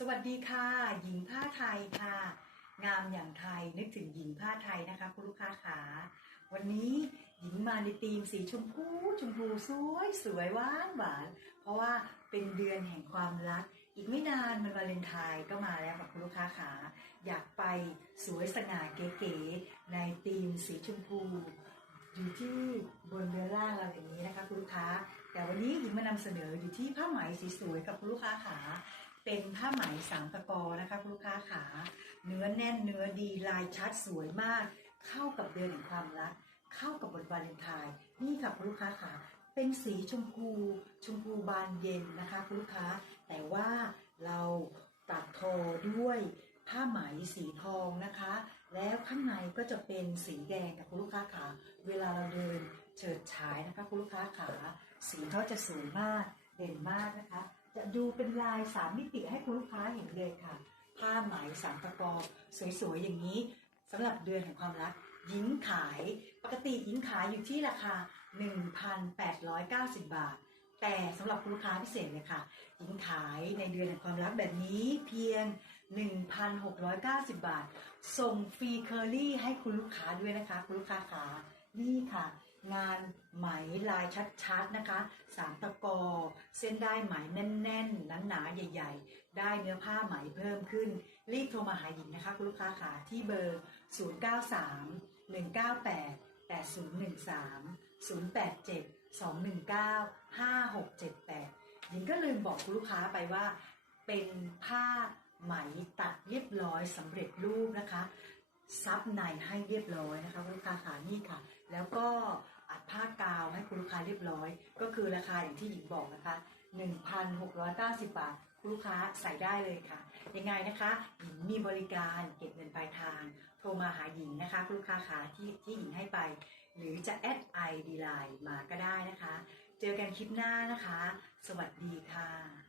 สวัสดีค่ะ หญิงผ้าไทยค่ะ งามอย่างไทยนึกถึงหญิงผ้าไทยนะคะ คุณลูกค้าขาวันนี้หญิงมาในธีมสีชมพู ชมพูสวยสวยหวานหวาน เพราะว่าเป็นเดือนแห่งความรัก อีกไม่นานมันวาเลนไทน์ก็มาแล้วค่ะคุณลูกค้าขาอยากไปสวยสง่าเก๋ๆในธีมสีชมพูอยู่ที่บนเรือล่างเราอย่างนี้นะคะคุณลูกค้า แต่วันนี้หญิงมานำเสนออยู่ที่ผ้าไหมสีสวยกับคุณลูกค้าขา เป็นผ้าไหมสามตะกอนะคะคุณลูกค้าขาเนื้อแน่นเนื้อดีลายชัดสวยมาก เข้ากับเดือนแห่งความรัก เข้ากับบนวาเลนไทน์นี่ค่ะคุณลูกค้าขาเป็นสีชมพู ชมพูบานเย็นนะคะคุณลูกค้า แต่ว่าเราตัดทอด้วยผ้าไหมสีทองนะคะ แล้วข้างในก็จะเป็นสีแดงค่ะคุณลูกค้าขาเวลาเราเดินเฉิดฉายนะคะคุณลูกค้าขาสีเขาจะสวยมากเด่นมากนะคะ จะดูเป็นลายสามมิติให้คุณลูกค้าเห็นเลยค่ะ ผ้าไหมสามตะกอสวยๆอย่างนี้สำหรับเดือนแห่งความรักหญิงขายปกติหญิงขายอยู่ที่ราคา 1,890 บาท แต่สำหรับคุณลูกค้าพิเศษเลยค่ะหญิงขายในเดือนแห่งความรักแบบนี้เพียง 1,690 บาท ส่งฟรีเคอรี่ให้คุณลูกค้าด้วยนะคะ คุณลูกค้าขานี่ค่ะ งานไหมลายชัดๆนะคะ สามตะกอ เส้นได้ไหมแน่นๆหนาๆใหญ่ ๆ ได้เนื้อผ้าไหมเพิ่มขึ้น รีบโทรมาหาหญิงนะคะ คุณลูกค้าขาที่เบอร์ 093 198 8013 087 219 5678 หญิงก็ลืมบอกคุณลูกค้าไปว่า เป็นผ้าไหมตัดเรียบร้อยสำเร็จรูปนะคะ ซับในให้เรียบร้อยนะคะคุณลูกค้าขานี่ค่ะ แล้วก็ กค้าเรียบร้อย ก็คือราคาอย่างที่หญิงบอกนะคะ 1,690 บาทคุณลูกค้าใส่ได้เลยค่ะ ยังไงนะคะหญิงมีบริการเก็บเงินปลายทาง โทรมาหาหญิงนะคะคุณลูกค้าขาที่ที่หญิงให้ไป หรือจะแอดไอดีไลน์มาก็ได้นะคะ เจอกันคลิปหน้านะคะ สวัสดีค่ะ